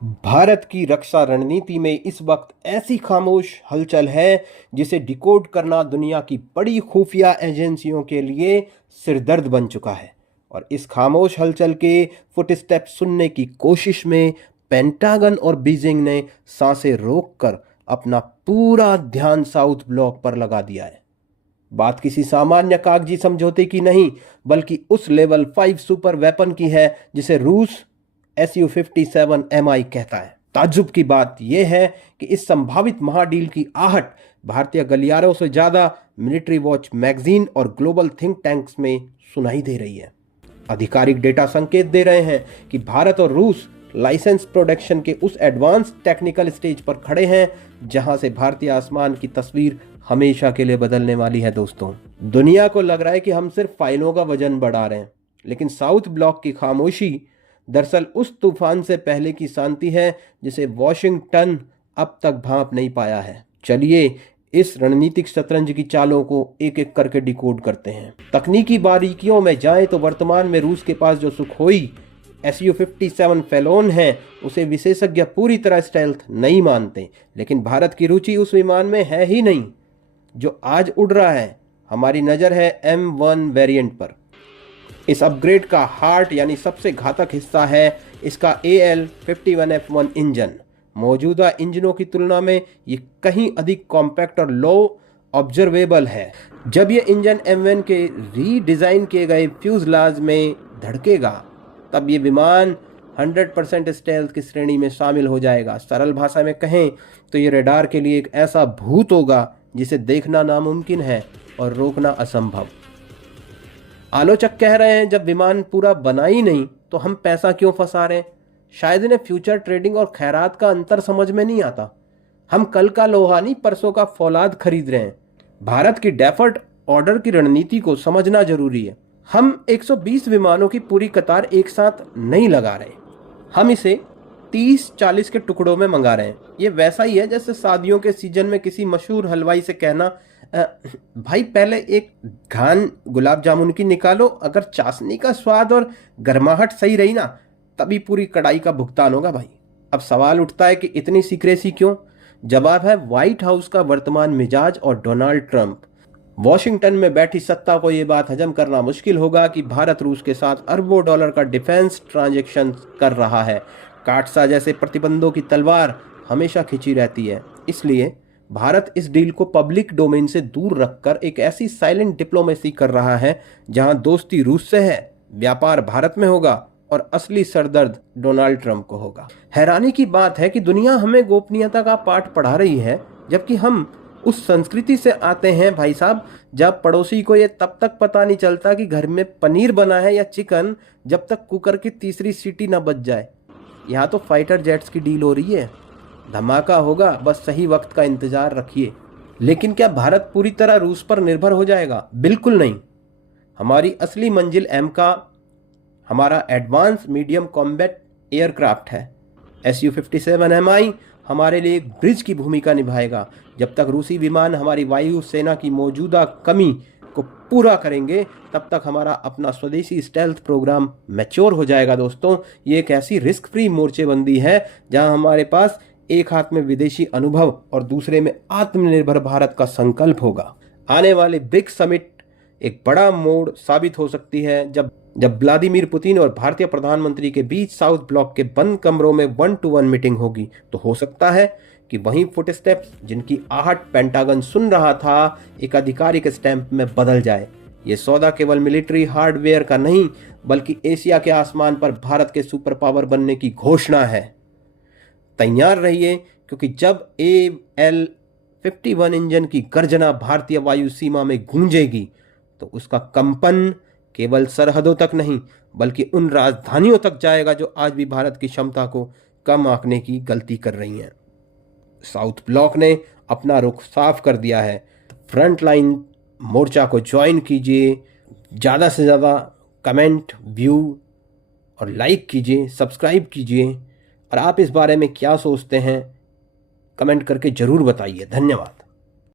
भारत की रक्षा रणनीति में इस वक्त ऐसी खामोश हलचल है जिसे डिकोड करना दुनिया की बड़ी खुफिया एजेंसियों के लिए सिरदर्द बन चुका है। और इस खामोश हलचल के फुटस्टेप सुनने की कोशिश में पेंटागन और बीजिंग ने सांसें रोककर अपना पूरा ध्यान साउथ ब्लॉक पर लगा दिया है। बात किसी सामान्य कागजी समझौते की नहीं, बल्कि उस लेवल 5 सुपर वेपन की है जिसे रूस Su-57Mi कहता है। ताज्जुब की बात यह है कि इस संभावित महाडील की आहट भारतीय गलियारों से ज्यादा मिलिट्री वॉच मैगजीन और ग्लोबल थिंक टैंक्स में सुनाई दे रही है। आधिकारिक डेटा संकेत दे रहे हैं कि भारत और रूस लाइसेंस प्रोडक्शन के उस एडवांस टेक्निकल स्टेज पर खड़े हैं जहां से भारतीय आसमान की तस्वीर हमेशा के लिए बदलने वाली है। दोस्तों, दुनिया को लग रहा है कि हम सिर्फ फाइलों का वजन बढ़ा रहे हैं, लेकिन साउथ ब्लॉक की खामोशी दरअसल उस तूफान से पहले की शांति है जिसे वॉशिंगटन अब तक भांप नहीं पाया है। चलिए इस रणनीतिक शतरंज की चालों को एक एक करके डिकोड करते हैं। तकनीकी बारीकियों में जाएं तो वर्तमान में रूस के पास जो सुखोई Su-57 फेलोन है उसे विशेषज्ञ पूरी तरह स्टेल्थ नहीं मानते, लेकिन भारत की रुचि उस विमान में है ही नहीं जो आज उड़ रहा है। हमारी नज़र है M1 वेरिएंट पर। इस अपग्रेड का हार्ट यानी सबसे घातक हिस्सा है इसका AL-51F1 इंजन। मौजूदा इंजनों की तुलना में ये कहीं अधिक कॉम्पैक्ट और लो ऑब्जर्वेबल है। जब ये इंजन M1 के रीडिज़ाइन किए गए फ्यूजलाज में धड़केगा तब ये विमान 100% स्टेल्थ की श्रेणी में शामिल हो जाएगा। सरल भाषा में कहें तो ये रडार के लिए एक ऐसा भूत होगा जिसे देखना नामुमकिन है और रोकना असंभव। आलोचक कह रहे हैं जब विमान पूरा बना ही नहीं तो हम पैसा क्यों फंसा रहे हैं। शायद इन्हें फ्यूचर ट्रेडिंग और खैरात का अंतर समझ में नहीं आता। हम कल का लोहा नहीं परसों का फौलाद खरीद रहे हैं। भारत की डेफर्ड ऑर्डर की रणनीति को समझना जरूरी है। हम 120 विमानों की पूरी कतार एक साथ नहीं लगा रहे, हम इसे 30-40 के टुकड़ों में मंगा रहे हैं। ये वैसा ही है जैसे शादियों के सीजन में किसी मशहूर हलवाई से कहना भाई पहले एक घान गुलाब जामुन की निकालो, अगर चाशनी का स्वाद और गर्माहट सही रही ना तभी पूरी कड़ाई का भुगतान होगा भाई। अब सवाल उठता है कि इतनी सीक्रेसी क्यों? जवाब है व्हाइट हाउस का वर्तमान मिजाज और डोनाल्ड ट्रंप। वॉशिंगटन में बैठी सत्ता को यह बात हजम करना मुश्किल होगा कि भारत रूस के साथ अरबों डॉलर का डिफेंस ट्रांजैक्शन कर रहा है। काटसा जैसे प्रतिबंधों की तलवार हमेशा खिंची रहती है। इसलिए भारत इस डील को पब्लिक डोमेन से दूर रखकर एक ऐसी साइलेंट डिप्लोमेसी कर रहा है जहां दोस्ती रूस से है, व्यापार भारत में होगा और असली सरदर्द डोनाल्ड ट्रंप को होगा। हैरानी की बात है कि दुनिया हमें गोपनीयता का पाठ पढ़ा रही है, जबकि हम उस संस्कृति से आते हैं भाई साहब जब पड़ोसी को ये तब तक पता नहीं चलता कि घर में पनीर बना है या चिकन जब तक कुकर की तीसरी सीटी ना बज जाए। यहाँ तो फाइटर जेट्स की डील हो रही है, धमाका होगा, बस सही वक्त का इंतजार रखिए। लेकिन क्या भारत पूरी तरह रूस पर निर्भर हो जाएगा? बिल्कुल नहीं। हमारी असली मंजिल एमका हमारा एडवांस मीडियम कॉम्बैट एयरक्राफ्ट है। Su-57Mi हमारे लिए एक ब्रिज की भूमिका निभाएगा। जब तक रूसी विमान हमारी वायु सेना की मौजूदा कमी को पूरा करेंगे तब तक हमारा अपना स्वदेशी स्टेल्थ प्रोग्राम मैच्योर हो जाएगा। दोस्तों, ये एक ऐसी रिस्क फ्री मोर्चेबंदी है जहां हमारे पास एक हाथ में विदेशी अनुभव और दूसरे में आत्मनिर्भर भारत का संकल्प होगा। आने वाले ब्रिक्स समिट एक बड़ा मोड़ साबित हो सकती है जब व्लादिमीर पुतिन और भारतीय प्रधानमंत्री के बीच साउथ ब्लॉक के बंद कमरों में 1-to-1 मीटिंग होगी। तो हो सकता है कि वहीं फुटस्टेप्स जिनकी आहट पेंटागन सुन रहा था एक आधिकारिक स्टैंप में बदल जाए। ये सौदा केवल मिलिट्री हार्डवेयर का नहीं बल्कि एशिया के आसमान पर भारत के सुपर पावर बनने की घोषणा है। तैयार रहिए, क्योंकि जब AL-51 इंजन की गर्जना भारतीय वायु सीमा में गूंजेगी तो उसका कंपन केवल सरहदों तक नहीं बल्कि उन राजधानियों तक जाएगा जो आज भी भारत की क्षमता को कम आंकने की गलती कर रही हैं। साउथ ब्लॉक ने अपना रुख साफ कर दिया है। फ्रंट लाइन मोर्चा को ज्वाइन कीजिए, ज़्यादा से ज़्यादा कमेंट, व्यू और लाइक कीजिए, सब्सक्राइब कीजिए। और आप इस बारे में क्या सोचते हैं कमेंट करके ज़रूर बताइए। धन्यवाद।